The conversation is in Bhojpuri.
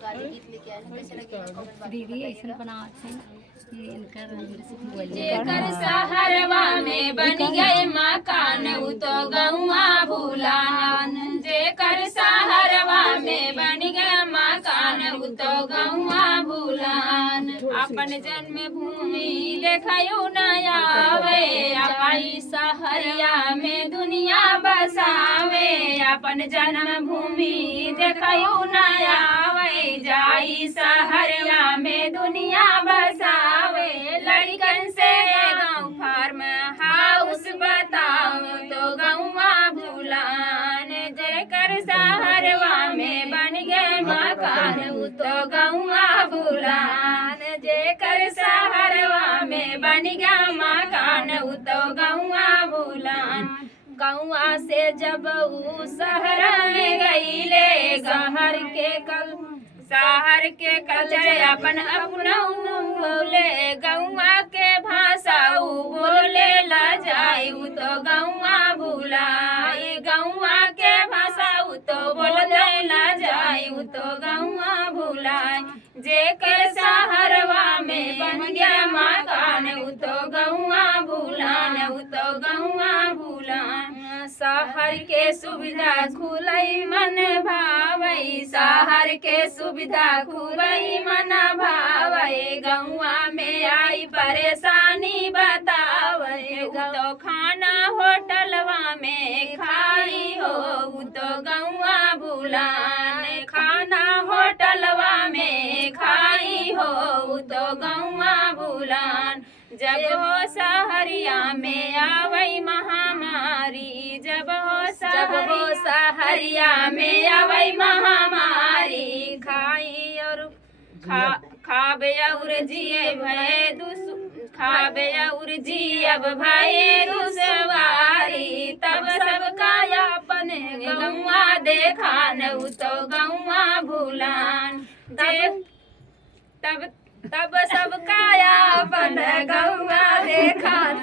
गाली गीत लेके आए हैं, कैसे लगे कमेंट बॉक्स में दीदी ऐसा बताइएगा। बनाते हैं कि इनका जेकर सहरवा में बन गए मकान उ तो गौआ भूलान, जेकर सहरवा में बन गए मकान उ तो गौआ भूलान। अपन जन्म भूमि देखयो न आवे, आई सहरिया में दुनिया बसावे। अपन जन्म भूमि देखयो न आवे, जाई सहरिया में दुनिया बसावे। लड़कन से गाँव फार्म हाउस बताओ तो गौआ भूलान, जेकर सहरवा में बन गए मकान उ तो गौआ भूलान, जेकर सहरवा में बन गया मकान उ तो गौआ भूलान। गौआ से जब उ शहर में गईले, शहर के कल्चर अपन अपनौले, गौआ के भाषा उ बोले ला जाए उ तो गौआ भूलाए। गौआ के भाषा उ तो बोले ला जाए उ तो गौआ भूलाए, जेकर सहरवा में बन गया मकान उ तो गौआ भूलान, उ तो गौआ भूलान। शहर के सुविधा खुलई मन भावई, शहर के सुविधा खुलई मन भावई, गौआ में आई परेशानी बतावे। उ तो खाना होटलवा में खाई हो उ तो गौआ भूलान, खाना होटलवा में खाई हो उ तो गौआ भूलान। जब हो सहरिया में आवई महामारी, जब हो सहरिया में आवई महामारी, खाई और खाबे और जिए भय खाबे और जियब भय दुसवारी। तब सबका अपन गौआ देखान उ तो गौआ भूलान, तब सबका अपन गौआ देखान।